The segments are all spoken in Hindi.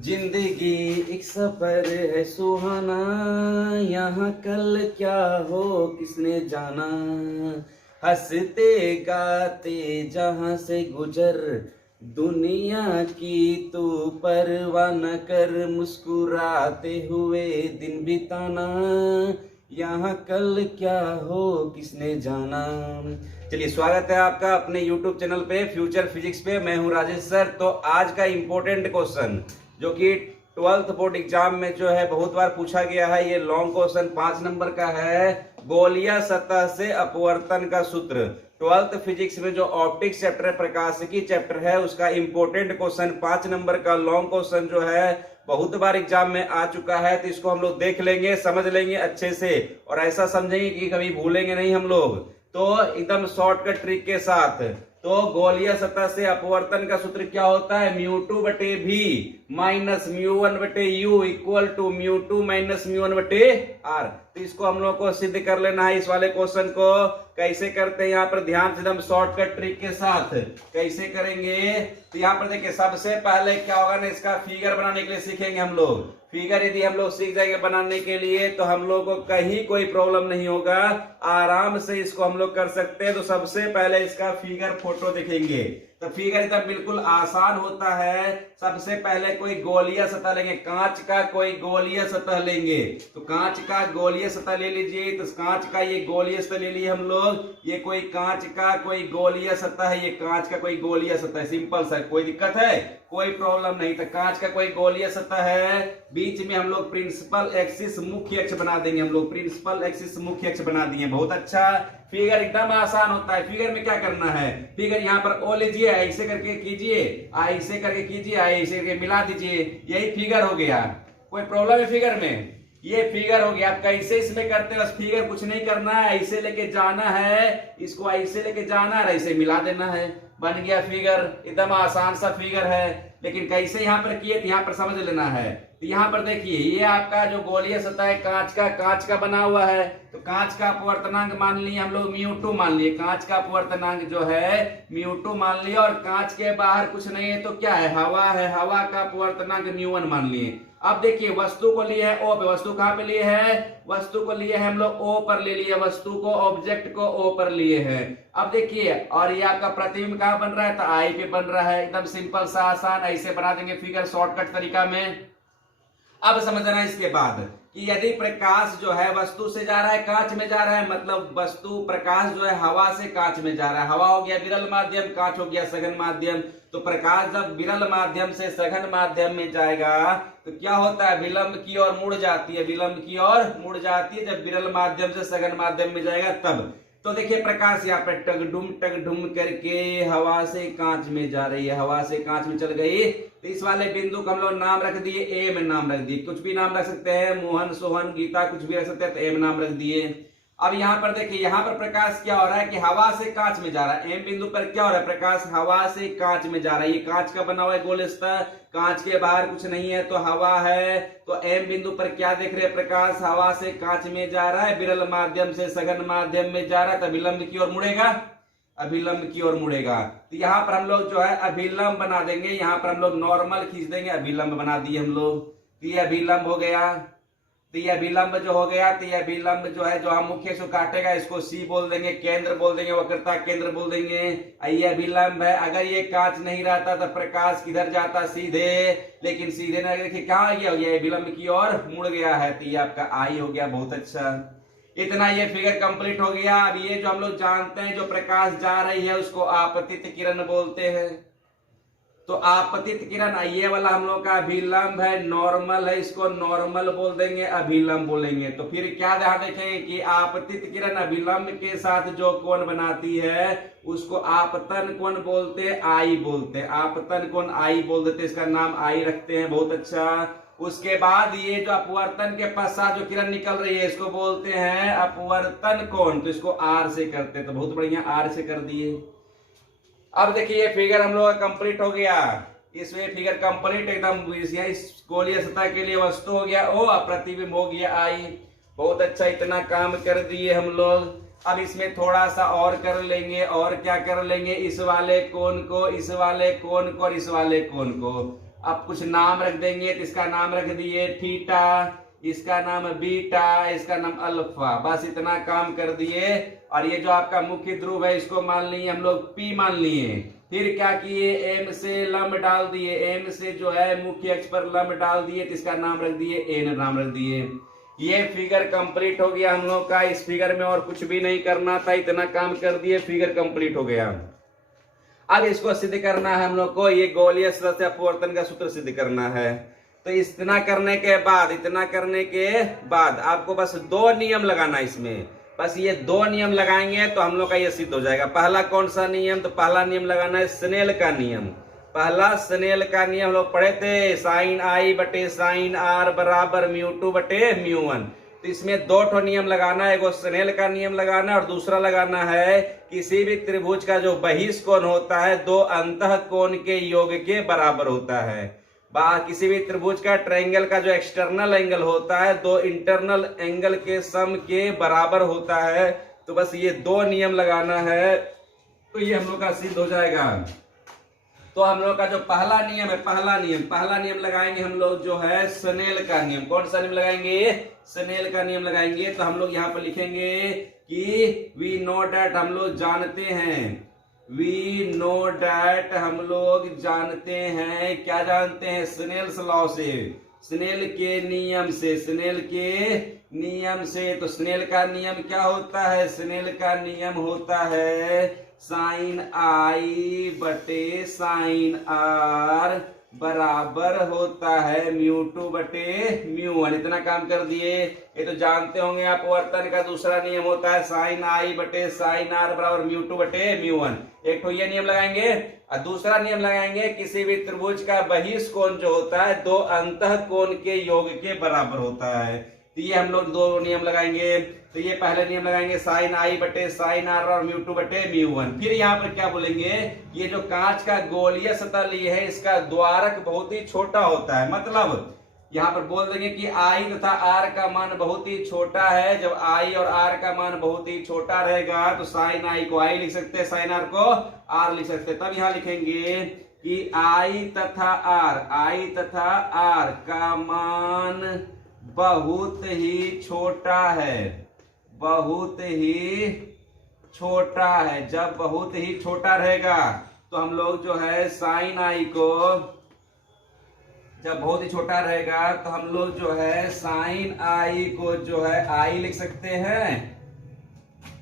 जिंदगी एक सफर है सुहाना, यहाँ कल क्या हो किसने जाना। हंसते गाते जहाँ से गुजर, दुनिया की तू परवाह न कर। मुस्कुराते हुए दिन बिताना, यहाँ कल क्या हो किसने जाना। चलिए, स्वागत है आपका अपने YouTube चैनल पे फ्यूचर फिजिक्स पे। मैं हूं राजेश सर। तो आज का इंपॉर्टेंट क्वेश्चन जो कि 12th बोर्ड एग्जाम में जो है बहुत बार पूछा गया है, ये लॉन्ग क्वेश्चन 5 नंबर का है। गोलीय सतह से अपवर्तन का सूत्र। 12th फिजिक्स में जो ऑप्टिक्स चैप्टर है, प्रकाशिकी चैप्टर है, उसका इंपॉर्टेंट क्वेश्चन 5 नंबर का लॉन्ग क्वेश्चन जो है बहुत बार एग्जाम में आ चुका है। तो इसको हम लोग देख लेंगे, समझ लेंगे अच्छे से और ऐसा समझेंगे कि कभी भूलेंगे नहीं हम लोग। तो एकदम शॉर्टकट ट्रिक के साथ। तो गोलीय सतह से अपवर्तन का सूत्र क्या होता है? म्यू2 बटे भी माइनस म्यू1 बटे यू इक्वल टू म्यू2 माइनस म्यू1 बटे आर। तो इसको हम लोग को सिद्ध कर लेना है। इस वाले क्वेश्चन को कैसे करते हैं यहाँ पर ध्यान से एकदम शॉर्टकट ट्रिक के साथ कैसे करेंगे। तो यहाँ पर देखिए, सबसे पहले क्या होगा ना, इसका फिगर बनाने के लिए सीखेंगे हम लोग। फिगर यदि हम लोग सीख जाएंगे बनाने के लिए तो हम लोग को कहीं कोई प्रॉब्लम नहीं होगा, आराम से इसको हम लोग कर सकते हैं। तो सबसे पहले इसका फिगर फोटो देखेंगे। तो फिगर एकदम बिल्कुल आसान होता है। सबसे पहले कोई गोलीय सतह लेंगे, कांच का कोई गोलीय सतह लेंगे। तो कांच का गोलीय सतह ले लीजिए। तो कांच का ये गोलीय सतह ले लिए हम लोग। ये कोई कांच का कोई गोलीय सतह है, ये कांच का कोई गोलीय सतह है। सिंपल सा, कोई दिक्कत है? कोई प्रॉब्लम नहीं। तो कांच का कोई गोलीय सतह है, बीच में हम लोग प्रिंसिपल एक्सिस मुख्य अक्ष बना देंगे। हम लोग प्रिंसिपल एक्सिस मुख्य अक्ष बना दिए। बहुत अच्छा। फिगर एकदम आसान होता है। फिगर में क्या करना है, फिगर यहाँ पर ओ लीजिए, ऐसे करके कीजिए, ऐसे करके कीजिए, ऐसे करके मिला दीजिए, यही फिगर हो गया। कोई प्रॉब्लम है फिगर में? ये फिगर हो गया। आप कैसे इसमें करते हैं, बस फिगर कुछ नहीं करना है, ऐसे लेके जाना है, इसको ऐसे लेके जाना है, ऐसे मिला देना है, बन गया फिगर। एकदम आसान सा फिगर है। लेकिन कैसे यहाँ पर किए, यहाँ पर समझ लेना है। तो यहाँ पर देखिए, ये आपका जो गोलीय सतह है कांच का बना हुआ है। तो कांच का अपवर्तनांक मान लिए हम लोग म्यू2 मान लिए। कांच का अपवर्तनांक जो है म्यू2 मान लिया। और कांच के बाहर कुछ नहीं है तो क्या है, हवा है। हवा का अपवर्तनांक म्यू1 मान लिए। अब देखिए, वस्तु को लिए है ओ पे। वस्तु कहां पे लिए है? वस्तु को लिए है हम लोग ओ पर ले लिए। वस्तु को, ऑब्जेक्ट को ओ पर लिए हैं। अब देखिए, और ये आपका प्रतिबिंब कहां बन रहा है? तो आई पे बन रहा है। एकदम सिंपल सा आसान, ऐसे बना देंगे फिगर शॉर्टकट तरीका में। अब समझना इसके बाद कि यदि प्रकाश जो है वस्तु से जा रहा है कांच में जा रहा है, मतलब वस्तु प्रकाश जो है हवा से कांच में जा रहा है। हवा हो गया विरल माध्यम, कांच हो गया सघन माध्यम। तो प्रकाश जब विरल माध्यम से सघन माध्यम में जाएगा तो क्या होता है, विलंब की ओर मुड़ जाती है। विलंब की ओर मुड़ जाती है जब विरल माध्यम से सघन माध्यम में जाएगा तब। तो देखिए, प्रकाश यहाँ पे टगडुम करके हवा से कांच में जा रही है। हवा से कांच में चल गई। तो इस वाले बिंदु को हम लोग नाम रख दिए, ए में नाम रख दिए। कुछ भी नाम रख सकते हैं, मोहन, सोहन, गीता, कुछ भी रख सकते हैं। तो ए में नाम रख दिए। अब यहाँ पर देखिए, यहाँ पर प्रकाश क्या हो रहा है कि हवा से कांच में जा रहा है। एम बिंदु पर क्या हो रहा है, प्रकाश हवा से कांच में जा रहा है। ये कांच का बना हुआ है गोल सतह, कांच के बाहर कुछ नहीं है तो हवा है। तो एम बिंदु पर क्या देख रहे हैं, प्रकाश हवा से कांच में जा रहा है, विरल माध्यम से सघन माध्यम में जा रहा है। तो विलंब की ओर मुड़ेगा, अभिलंब की ओर मुड़ेगा। तो यहाँ पर हम लोग जो है अभिलंब बना देंगे। यहाँ पर हम लोग नॉर्मल खींच देंगे, अभिलंब बना दिए हम लोग। तो ये अभिलंब हो गया। तो ये अभिलंब जो हो गया, तो ये अभिलंब जो है जो हम मुख्य से काटेगा, इसको सी बोल देंगे, केंद्र बोल देंगे, वक्रता केंद्र बोल देंगे। ये अभिलंब है। अगर ये कांच नहीं रहता तो प्रकाश किधर जाता, सीधे। लेकिन सीधे ना, देखिए कहाँ गया, ये अभिलंब की ओर मुड़ गया है। तो ये आपका आई हो गया। बहुत अच्छा। इतना ये फिगर कंप्लीट हो गया। अब ये जो हम लोग जानते हैं, जो प्रकाश जा रही है उसको आपतित किरण बोलते हैं। तो आपतित किरण, ये वाला हम लोग का अभिलंब है, नॉर्मल है, इसको नॉर्मल बोल देंगे, अभिलंब बोलेंगे। तो फिर क्या ध्यान देखेंगे कि आपतित किरण अभिलंब के साथ जो कोण बनाती है उसको आपतन कोण बोलते हैं, आई बोलते हैं। आपतन कोण आई बोल देते, इसका नाम आई रखते हैं। बहुत अच्छा। उसके बाद ये जो अपवर्तन के पश्चात जो किरण निकल रही है इसको बोलते हैं अपवर्तन कोण। तो इसको आर से करते हैं। तो बहुत बढ़िया, आर से कर दिए। अब देखिए, फिगर हम लोग का कंप्लीट हो गया। इसमें फिगर कंप्लीट एकदम। इस गोलीय सतह के लिए वस्तु हो गया ओ, प्रतिबिंब हो गया आई। बहुत अच्छा, इतना काम कर दिए हम लोग। अब इसमें थोड़ा सा और कर लेंगे। और क्या कर लेंगे, इस वाले कोण को, इस वाले कोण को और इस वाले कोण को। अब कुछ नाम रख देंगे, तो इसका नाम रख दिए थीटा, इसका नाम बीटा, इसका नाम अल्फा, बस इतना काम कर दिए। और ये जो आपका मुख्य ध्रुव है इसको मान लिए हम लोग P मान लिए। फिर क्या किए, M से लंब डाल दिए, M से जो है मुख्य अक्ष पर लंब डाल दिए, तो इसका नाम रख दिए N नाम रख दिए। ये फिगर कंप्लीट हो गया हम लोग का। इस फिगर में और कुछ भी नहीं करना था, इतना काम कर दिए, फिगर कंप्लीट हो गया। अब इसको सिद्ध करना है हम लोग को, ये गोलीय सतह अपवर्तन का सूत्र सिद्ध करना है। तो इतना करने के बाद आपको बस दो नियम लगाना है इसमें, बस ये दो नियम लगाएंगे तो हम लोग का ये सिद्ध हो जाएगा। पहला कौन सा नियम, तो पहला नियम लगाना है स्नेल का नियम। पहला स्नेल का नियम हम लोग पढ़े थे, साइन आई बटे साइन आर बराबर म्यू2 बटे म्यू1। तो इसमें दो ठो नियम लगाना है, एगो स्नेल का नियम लगाना है और दूसरा लगाना है किसी भी त्रिभुज का जो बहिष कोण होता है दो अंतः कोण के योग के बराबर होता है। किसी भी त्रिभुज का ट्रायंगल का जो एक्सटर्नल एंगल होता है दो इंटरनल एंगल के सम के बराबर होता है। तो बस ये दो नियम लगाना है, तो ये हम लोग का सिद्ध हो जाएगा। तो हम लोग का जो पहला नियम है, पहला नियम लगाएंगे हम लोग जो है स्नेल का नियम। कौन सा नियम लगाएंगे, स्नेल का नियम लगाएंगे। तो हम लोग यहाँ पर लिखेंगे कि वी नो डैट, हम लोग जानते हैं, वी नो डैट हम लोग जानते हैं, क्या जानते हैं, स्नेल्स लॉ से, स्नेल के नियम से, स्नेल के नियम से। तो स्नेल का नियम क्या होता है, स्नेल का नियम होता है साइन आई बटे साइन आर बराबर होता है म्यू2 बटे म्यू1। इतना काम कर दिए। ये तो जानते होंगे आप, अपवर्तन का दूसरा नियम होता है साइन आई बटे साइन आर बराबर म्यू2 बटे म्यू1। एक तो ये नियम लगाएंगे और दूसरा नियम लगाएंगे किसी भी त्रिभुज का बहिष कोण जो होता है दो अंतः कोण के योग के बराबर होता है। तो ये हम लोग दो नियम लगाएंगे। तो ये पहले नियम लगाएंगे साइन आई बटे साइन आर और म्यू2 बटे म्यू1। फिर यहाँ पर क्या बोलेंगे, ये जो कांच का गोलीय सतह ली है इसका द्वारक बहुत ही छोटा होता है, मतलब यहाँ पर बोल देंगे कि आई तथा आर का मान बहुत ही छोटा है। जब आई और आर का मान बहुत ही छोटा रहेगा तो साइन आई को आई लिख सकते हैं, साइन आर को आर लिख सकते हैं। तब यहाँ लिखेंगे कि आई तथा आर का मान बहुत ही छोटा है, बहुत ही छोटा है। जब बहुत ही छोटा रहेगा तो हम लोग जो है साइन आई को, जब बहुत ही छोटा रहेगा तो हम लोग जो है साइन आई को जो है आई लिख सकते हैं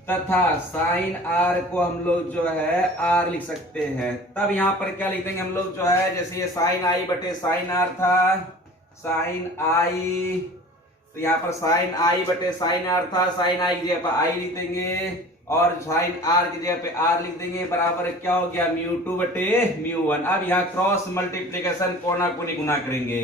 तथा साइन आर को हम लोग जो है आर लिख सकते हैं। तब यहाँ पर क्या लिख देंगे हम लोग जो है, जैसे ये साइन आई बटे साइन आर था, साइन आई, तो यहाँ पर साइन आई बटे साइन आर था, साइन आई की जगह पर आई लिख देंगे और साइन आर की जगह पे आर लिख देंगे, बराबर क्या हो गया म्यू2 बटे म्यू1। अब यहाँ क्रॉस मल्टीप्लीकेशन कोना कोनी गुना करेंगे।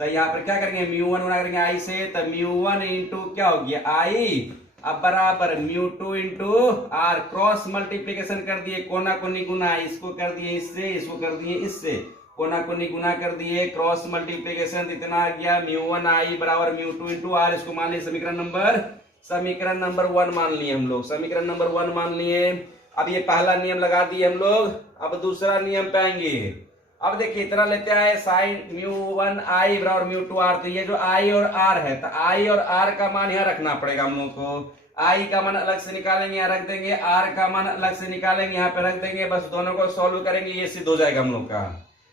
तो यहाँ पर क्या करेंगे, म्यू1 गुना करेंगे आई से, तो म्यू1 इंटू क्या हो गया आई, अब बराबर म्यू2 इंटू आर। क्रॉस मल्टीप्लीकेशन कर दिए, कोना कोनी गुना, इसको कर दिए इससे, इसको कर दिए इससे, कोना कोनी गुना कर दिए, क्रॉस मल्टीप्लीकेशन इतना आ गया म्यू1 आई बराबर म्यू2 इंटू आर। इसको मान लिया समीकरण नंबर 1 मान लिए हम लोग, समीकरण नंबर 1 मान लिए। अब ये पहला नियम लगा दिए हम लोग, अब दूसरा नियम पे आएंगे। अब देखिए इतना लेते आए साइन म्यू1 आई बराबर म्यू2 आर। तो ये जो आई और आर है, तो आई और आर का मान यहाँ रखना पड़ेगा हम लोग को। आई का मान अलग से निकालेंगे, यहाँ रख देंगे, आर का मान अलग से निकालेंगे, यहाँ पे रख देंगे, बस दोनों को सॉल्व करेंगे, ये सिद्ध हो जाएगा हम लोग का।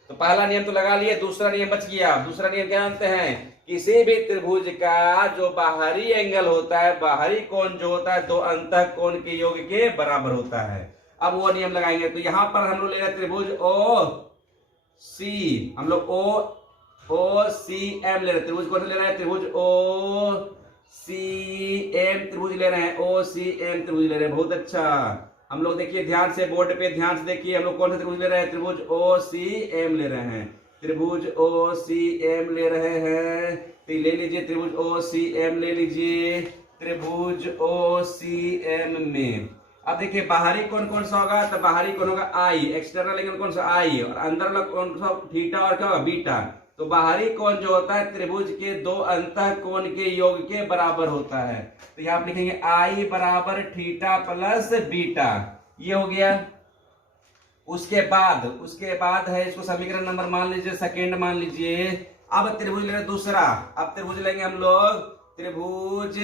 तो पहला नियम तो लगा लिए, दूसरा नियम बच गया। दूसरा नियम क्या जानते हैं, किसी भी त्रिभुज का जो बाहरी एंगल होता है, बाहरी कोण जो होता है दो अंतः कोण के योग के बराबर होता है। अब वो नियम लगाएंगे। तो यहाँ पर हम लोग ले रहे हैं त्रिभुज ओ सी, हम लोग ओ सी एम ले रहे हैं। त्रिभुज कौन ले रहे हैं, त्रिभुज ओ सी एम त्रिभुज ले रहे हैं, ओ सी एम त्रिभुज ले रहे हैं। बहुत अच्छा, हम लोग देखिए ध्यान से, बोर्ड पे ध्यान से देखिए, हम लोग कौन सा त्रिभुज ले रहे हैं, त्रिभुज ओ सी एम ले रहे हैं, त्रिभुज ओ सी एम ले रहे हैं। तो ले लीजिए त्रिभुज ओ सी एम ले लीजिए, त्रिभुज ओ सी एम में। अब देखिए बाहरी कोण कौन सा होगा, तो बाहरी कोण होगा आई, एक्सटर्नल एंगल कौन सा आई, और अंदर वाला कौन सा थीटा और क्या होगा बीटा। तो बाहरी कोण जो होता है त्रिभुज के दो अंतः कोण के योग के बराबर होता है। तो यहाँ लिखेंगे आई बराबर थीटा प्लस बीटा, ये हो गया। उसके बाद है, इसको समीकरण नंबर मान लीजिए सेकेंड मान लीजिए। अब त्रिभुज ले रहे दूसरा, अब त्रिभुज लेंगे हम लोग, त्रिभुज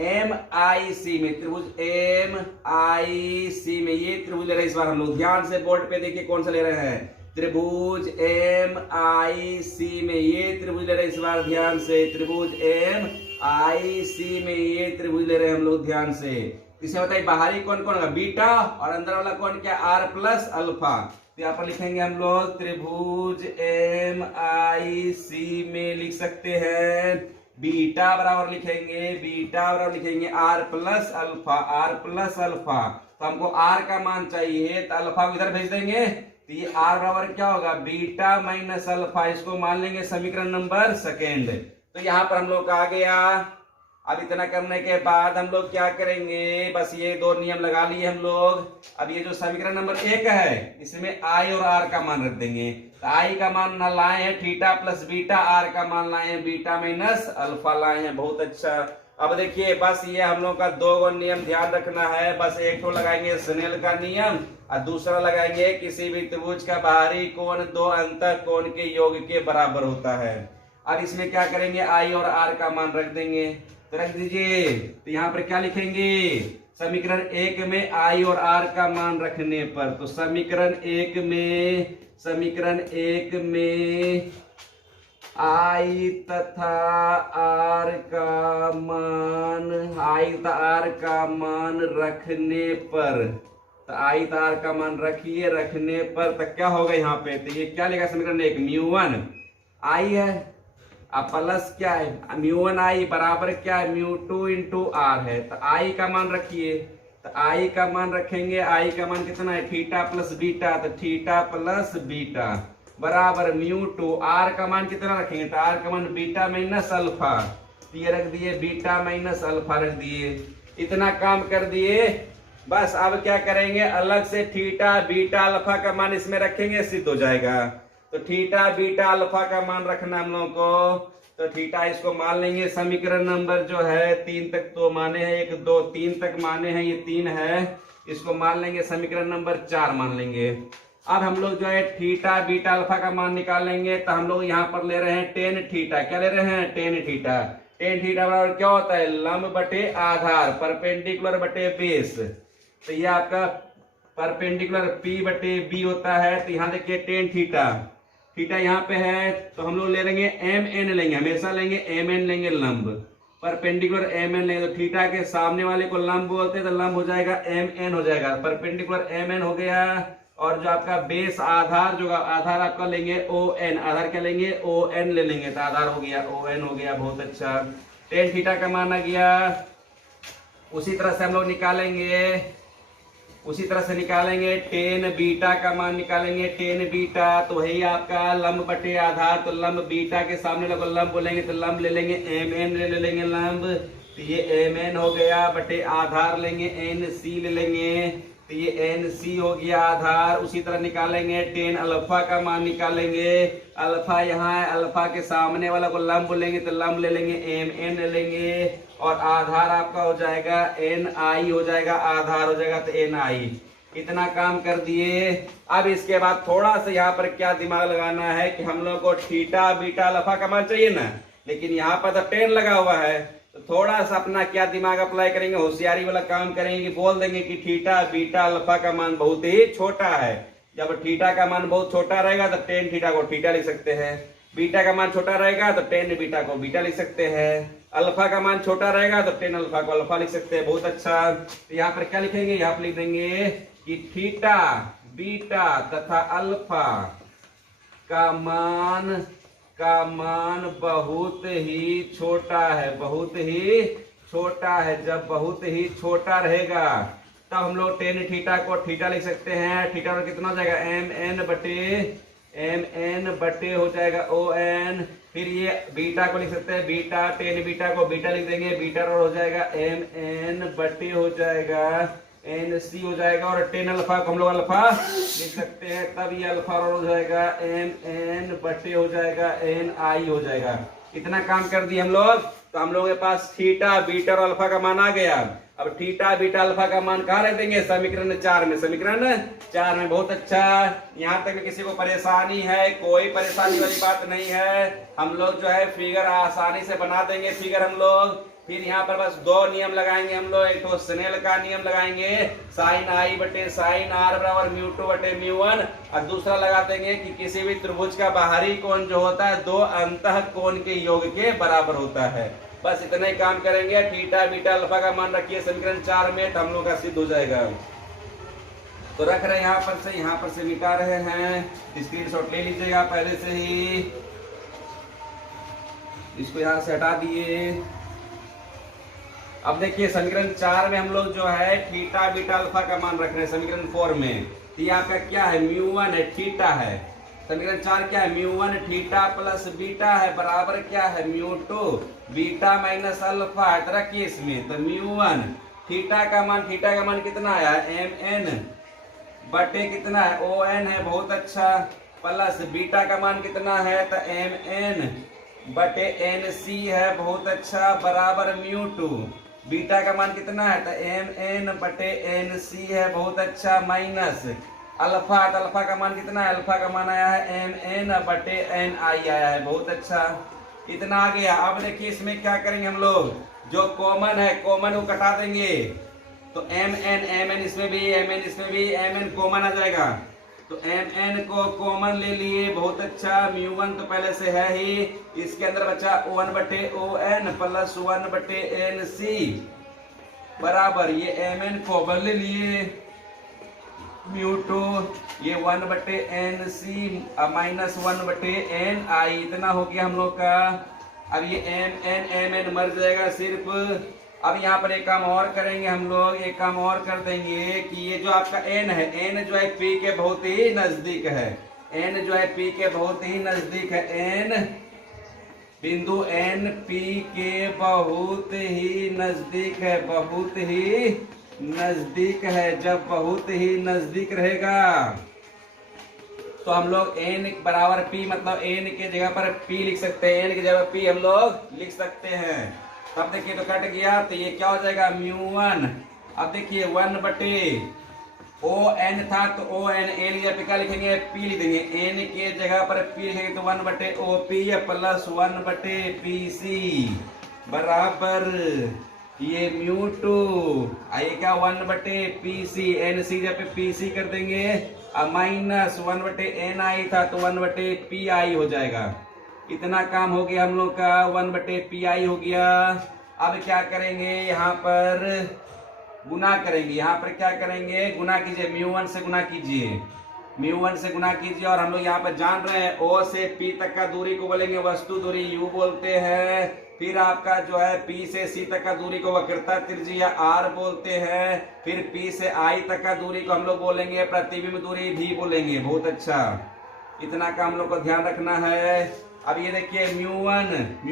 एम आई सी में, त्रिभुज एम आई सी में ये त्रिभुज ले रहे हैं इस बार हम लोग। ध्यान से बोर्ड पे देखिए कौन सा ले रहे हैं, त्रिभुज एम आई सी में ये त्रिभुज ले रहे हैं इस बार ध्यान से। त्रिभुज एम आई सी में ये त्रिभुज ले रहे हैं हम लोग ध्यान से। इसे बताइए बाहरी कौन कौन होगा, बीटा, और अंदर वाला कौन क्या, आर प्लस अल्फा। तो यहाँ पर लिखेंगे हम लोग त्रिभुज एम आई सी में लिख सकते हैं बीटा बराबर लिखेंगे आर प्लस अल्फा। तो हमको आर का मान चाहिए तो अल्फा को इधर भेज देंगे, तो ये आर बराबर क्या होगा, बीटा माइनस अल्फा। इसको मान लेंगे समीकरण नंबर सेकेंड। तो यहाँ पर हम लोग आ गया। अब इतना करने के बाद हम लोग क्या करेंगे, बस ये दो नियम लगा लिए हम लोग। अब ये जो समीकरण नंबर एक है इसमें आई और आर का मान रख देंगे। तो आई का मान ना लाए हैं थीटा प्लस बीटा, आर का मान लाए हैं बीटा माइनस अल्फा लाए हैं। बहुत अच्छा। अब देखिए बस ये हम लोग का दो गो नियम ध्यान रखना है। बस एक तो लगाएंगे स्नेल का नियम और दूसरा लगाएंगे किसी भी त्रिभुज का बाहरी कोण दो अंतः कोण के योग के बराबर होता है। अब इसमें क्या करेंगे, आई और आर का मान रख देंगे। तो रख दीजिए। तो यहाँ पर क्या लिखेंगे, समीकरण एक में आई और आर का मान रखने पर, तो समीकरण एक में आई तथा आर का मान रखने पर, तो आई तथा आर का मान रखने पर तो क्या होगा यहाँ पे, तो ये क्या लेगा समीकरण एक, म्यू1 आई है अब प्लस क्या है, म्यू1 आई बराबर क्या है, म्यू2 इंटू आर है। तो आई का मान रखिए, तो आई का मान रखेंगे, आई का मान कितना है, थीटा प्लस बीटा, तो थीटा प्लस बीटा बराबर म्यू2। आर का मान कितना रखेंगे, तो आर का मान बीटा माइनस अल्फा। तो ये रख दिए बीटा माइनस अल्फा रख दिए। इतना काम कर दिए। बस अब क्या करेंगे, अलग से थीटा बीटा अल्फा का मान इसमें रखेंगे, सिद्ध हो जाएगा। तो थीटा बीटा अल्फा का मान रखना हम लोगों को। तो थीटा इसको मान लेंगे समीकरण नंबर जो है 3 तक तो माने हैं, 1 2 3 तक माने हैं, ये 3 है, इसको मान लेंगे समीकरण नंबर 4 मान लेंगे। अब हम लोग जो है थीटा बीटा अल्फा का मान निकालेंगे। तो हम लोग यहाँ पर ले रहे हैं टेन थीटा। क्या ले रहे हैं, टेन थीटा। टेन थीटा बराबर क्या होता है, लंब बटे आधार, परपेंडिकुलर बटे बेस। तो ये आपका परपेंडिकुलर पी बटे बी होता है। तो यहाँ देखिए टेन थीटा, थीटा यहाँ पे है, तो हम लोग ले लेंगे एम एन लेंगे, हमेशा लेंगे एम एन लेंगे लंब, परपेंडिकुलर एम एन लेंगे। तो थीटा के सामने वाले को लंब बोलते हैं, तो लंब हो जाएगा एम एन हो जाएगा, परपेंडिकुलर एम एन हो गया। और जो आपका बेस आधार जो आधार आपका लेंगे ओ एन, आधार क्या लेंगे, ओ एन ले लेंगे, तो आधार हो गया ओ एन हो गया। बहुत अच्छा, टेन थीटा का मान आ गया। उसी तरह से हम लोग निकालेंगे टेन बीटा का मान निकालेंगे। टेन बीटा तो वही आपका लंब बटे आधार, तो लंब बीटा के सामने लोग लंब बोलेंगे, तो लंब ले लेंगे एम एन ले लेंगे लंब, तो ये एम एन हो गया, बटे आधार लेंगे एन सी ले लेंगे, तो ये एन सी हो गया आधार। उसी तरह निकालेंगे टेन अल्फा का मान निकालेंगे। अल्फा यहाँ है, अल्फा के सामने वाला को लंब बोलेंगे, तो लंब ले लेंगे एम एन ले लेंगे, और आधार आपका हो जाएगा एन आई हो जाएगा, आधार हो जाएगा तो एन आई। इतना काम कर दिए। अब इसके बाद थोड़ा सा यहाँ पर क्या दिमाग लगाना है कि हम लोग को थीटा बीटा अल्फा का मान चाहिए ना, लेकिन यहाँ पर तो टेन लगा हुआ है, तो थोड़ा सा अपना क्या दिमाग अप्लाई करेंगे, होशियारी वाला काम करेंगे कि बोल देंगे कि थीटा बीटा अल्फा का मान बहुत ही छोटा है। जब थीटा का मान बहुत छोटा रहेगा तो टेन थीटा को थीटा लिख सकते हैं, बीटा का मान छोटा रहेगा तो टेन बीटा को बीटा लिख सकते हैं, अल्फा का मान छोटा रहेगा तो टेन अल्फा को अल्फा लिख सकते हैं। बहुत अच्छा। तो यहाँ पर क्या लिखेंगे, यहाँ पर लिख देंगे कि थीटा बीटा तथा अल्फा का मान बहुत ही छोटा है, बहुत ही छोटा है। जब बहुत ही छोटा रहेगा तब हम लोग टेन थीटा को थीटा लिख सकते हैं। थीटा पर कितना हो जाएगा, एम एन बटे हो जाएगा ओ एन। फिर ये बीटा को लिख सकते हैं, बीटा टेन बीटा को बीटा लिख देंगे, बीटा और हो जाएगा एम एन बटे हो जाएगा एन सी हो जाएगा, और टेन अल्फा को हम लोग अल्फा लिख सकते हैं, तब ये अल्फा और हो जाएगा एम एन बटे हो जाएगा एन आई हो जाएगा। इतना काम कर दिए हम लोग। तो हम लोगों के पास थीटा बीटा और अल्फा का मान आ गया। अब थीटा बीटा अल्फा का मान कहाँ रख देंगे? समीकरण 4 में। समीकरण 4 में, बहुत अच्छा। यहाँ तक में किसी को परेशानी है? कोई परेशानी वाली बात नहीं है। हम लोग जो है फिगर आसानी से बना देंगे फिगर हम लोग। फिर यहाँ पर बस दो नियम लगाएंगे हम लोग। एक तो स्नेल का नियम लगाएंगे, साइन आई बटे साइन आर बराबर म्यू टू बटे म्यू वन। और दूसरा लगा देंगे कि किसी भी त्रिभुज का बाहरी कोण जो होता है दो अंतः कोण के योग के बराबर होता है। बस इतना ही काम करेंगे। थीटा बीटा अल्फा का मान रखिए समीकरण 4 में, तो हम लोग का सिद्ध हो जाएगा। तो रख रहे हैं यहाँ पर से मिटा रहे हैं। स्क्रीनशॉट ले लीजिएगा पहले से ही। इसको यहाँ से हटा दिए। अब देखिए समीकरण 4 में हम लोग जो है थीटा बीटा अल्फा का मान रख रहे हैं समीकरण 4 में। तो यहाँ पे क्या है? म्यू वन है, थीटा है। समीकरण 4 क्या है? Mu one theta plus beta है बराबर क्या है? Mu two beta minus alpha है। तो रखिए इसमें, तो म्यू वन थीटा का मान कितना आया? एम एन बटे कितना है? ओ एन है, बहुत अच्छा। प्लस बीटा का मान कितना है? तो एम एन बटे एन सी है, बहुत अच्छा, बराबर म्यू टू बीटा का मान कितना है? तो एम एन बटे एन सी है, बहुत अच्छा, माइनस अल्फा। तो अल्फा का मान कितना है? अल्फा का मान आया है एम एन बटे एन आई आया है, बहुत अच्छा। इतना आ गया। अब देखिए इसमें क्या करेंगे हम लोग, जो कॉमन है कॉमन को कटा देंगे। तो एम एन इसमें भी, एम एन इसमें भी, एम एन कॉमन आ जाएगा। तो एम एन को कॉमन ले लिए, बहुत अच्छा। म्यू वन तो पहले से है ही। इसके अंदर बचा वन बटे ओ एन प्लस वन बटे एन सी बराबर, ये एम एन कॉमन ले लिए, म्यू टू ये वन बटे एन सी माइनस वन बटे एन आई, इतना हो गया हम लोग का। अब ये एम एन मर जाएगा सिर्फ। अब यहाँ पर एक काम और करेंगे हम लोग, एक काम और कर देंगे कि ये जो आपका n है, n जो है p के बहुत ही नजदीक है, n जो है p के बहुत ही नजदीक है, n बिंदु n p के बहुत ही नजदीक है, बहुत ही नजदीक है। जब बहुत ही नजदीक रहेगा तो हम लोग n बराबर p, मतलब n के जगह पर p लिख सकते हैं, n की जगह p हम लोग लिख सकते हैं। तब देखिए तो कट गया, तो ये क्या हो जाएगा? Mu one. अब देखिए वन बटे ओ एन था, तो ओ एन ए लिया, क्या लिखेंगे? पी लिख देंगे। एन के जगह पर पी लिखेंगे, तो वन बटे ओ पी प्लस वन बटे पी सी बराबर ये म्यू टू आइए क्या? वन बटे पी सी, एन सी जब पे पी सी कर देंगे, अब माइनस वन बटे एन आई था, तो वन बटे पी आई हो जाएगा। इतना काम हो गया हम लोग का, वन बटे पी आई हो गया। अब क्या करेंगे? यहाँ पर गुना करेंगे। यहाँ पर क्या करेंगे? गुना कीजिए, म्यू वन से गुना कीजिए, म्यू वन से गुना कीजिए। और हम लोग यहाँ पर जान रहे हैं ओ से पी तक का दूरी को बोलेंगे वस्तु दूरी, यू बोलते हैं। फिर आपका जो है पी से सी तक का दूरी को वक्रता त्रिज्या आर बोलते हैं। फिर पी से आई तक का दूरी को हम लोग बोलेंगे प्रतिबिंब दूरी भी बोलेंगे, बहुत अच्छा। इतना का हम लोग को ध्यान रखना है। अब ये देखिए म्यू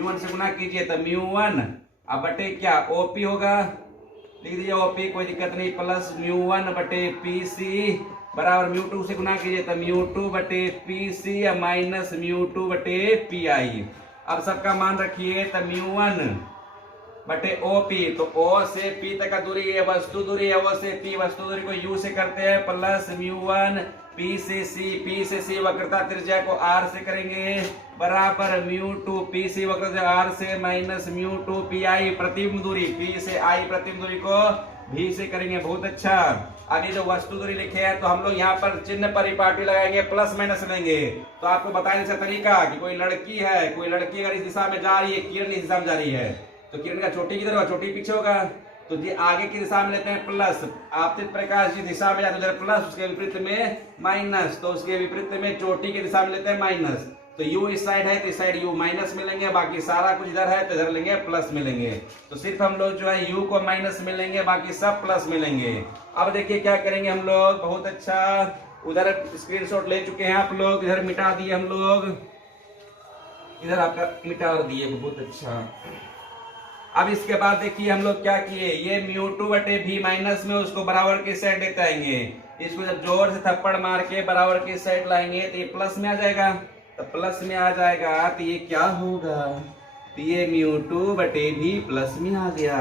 वन से गुना कीजिए, तो म्यू वन अब बटे क्या? ओपी होगा, लिख दीजिए ओपी, कोई दिक्कत नहीं, प्लस म्यू वन बटे पी सी बराबर म्यू टू से गुना कीजिए, तो म्यू टू बटे P C minus mu two बटे पी आई। अब सबका मान रखिए, तो म्यू वन बटे ओ पी, तो ओ से पी तक का दूरी है वस्तु दूरी है, ओ से पी वस्तु दूरी को यू से करते हैं, प्लस म्यू वन पी से सी वक्रता त्रिज्या को आर से करेंगे बराबर म्यू टू पी सी वक्रता आर से minus mu to P I प्रतिबिंब दूरी, पी से आई प्रतिबिंब दूरी को भी से करेंगे, बहुत अच्छा। आगे जो वस्तु दूरी लिखे हैं, तो हम लोग यहाँ पर चिन्ह परिपाटी लगाएंगे, प्लस माइनस लेंगे। तो आपको बताने का तरीका कि कोई लड़की है, कोई लड़की अगर इस दिशा में जा रही है, किरण इस दिशा में जा रही है, तो किरण का चोटी किधर होगा? चोटी पीछे होगा, तो ये आगे की दिशा में लेते हैं प्लस। आपतित प्रकाश जिस दिशा में जाते हैं प्लस, उसके विपरीत में माइनस, तो उसके विपरीत में चोटी की दिशा में लेते हैं माइनस। तो यू इस साइड है, तो इस साइड यू माइनस में लेंगे, बाकी सारा कुछ इधर है तो इधर लेंगे प्लस में लेंगे। तो सिर्फ हम लोग जो है यू को माइनस में लेंगे, बाकी सब प्लस में लेंगे। अब देखिए क्या करेंगे हम लोग, बहुत अच्छा। उधर स्क्रीनशॉट ले चुके हैं आप लोग, इधर मिटा दिए हम लोग, इधर आपका मिटा दिए, बहुत अच्छा। अब इसके बाद देखिए हम लोग क्या किए, ये म्यू टू बटे भी माइनस में उसको बराबर की साइड लेते आएंगे। इसको जब जोर से थप्पड़ मार के बराबर की साइड लाएंगे तो ये प्लस में आ जाएगा, तो प्लस में आ जाएगा तो ये क्या होगा, तो ये म्यू टू बटे भी प्लस में आ गया।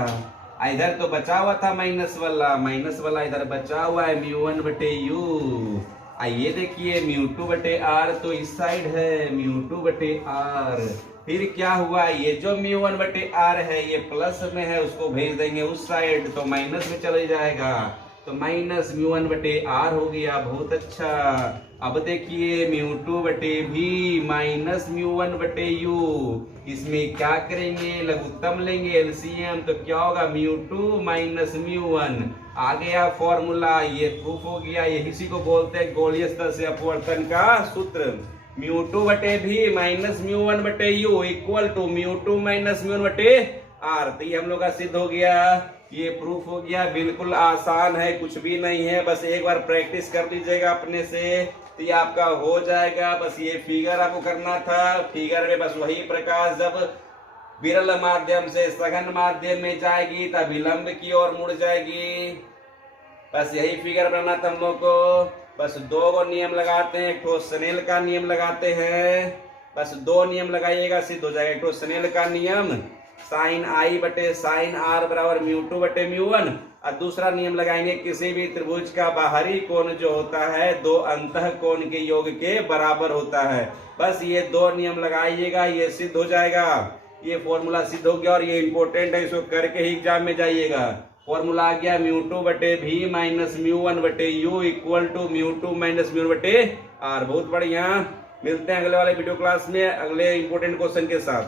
इधर तो बचा हुआ था माइनस वाला इधर बचा हुआ है म्यू वन बटे यू। ये देखिए म्यू टू बटे आर तो इस साइड है म्यू टू बटे आर। फिर क्या हुआ, ये जो म्यू वन बटे आर है ये प्लस में है, उसको भेज देंगे उस साइड तो माइनस में चले जाएगा, तो माइनस म्यू वन बटे आर हो गया। बहुत अच्छा। अब देखिए म्यू टू बटे भी माइनस म्यू वन बटे यू, इसमें क्या करेंगे, लघुत्तम लेंगे एलसीएम, तो क्या होगा mu two minus mu one. आ गया फॉर्मूला, ये प्रूफ हो गया। यही को बोलते हैं गोलीय स्तर से अपवर्तन का सूत्र। म्यू टू बटे भी माइनस म्यू वन बटे u equal to mu two minus mu one बटे आर। तो ये हम लोग का सिद्ध हो गया, ये प्रूफ हो गया। बिल्कुल आसान है, कुछ भी नहीं है, बस एक बार प्रैक्टिस कर लीजिएगा अपने से तो ये आपका हो जाएगा। बस ये फिगर आपको करना था, फिगर में बस वही प्रकाश जब विरल माध्यम से सघन माध्यम में जाएगी तब विलंब की ओर मुड़ जाएगी। बस यही फिगर बनाना था हम लोग को। बस दो गो नियम लगाते हैं, एक तो स्नेल का नियम लगाते हैं, बस दो नियम लगाइएगा सिद्ध हो जाएगा। एक तो स्नेल का नियम साइन आई बटे साइन आर बराबर म्यू टू बटे म्यू वन, और दूसरा नियम लगाएंगे किसी भी त्रिभुज का बाहरी कोण जो होता है दो अंतः कोण के योग के बराबर होता है। बस ये दो नियम लगाइएगा, ये सिद्ध हो जाएगा। ये फॉर्मूला सिद्ध हो गया और ये इंपॉर्टेंट है, इसको करके ही एग्जाम में जाइएगा। फॉर्मूला आ गया म्यू टू बटे भी माइनस म्यू वन बटे u equal to mu two minus mu बटे आर। बहुत बढ़िया, मिलते हैं अगले वाले वीडियो क्लास में अगले इंपॉर्टेंट क्वेश्चन के साथ।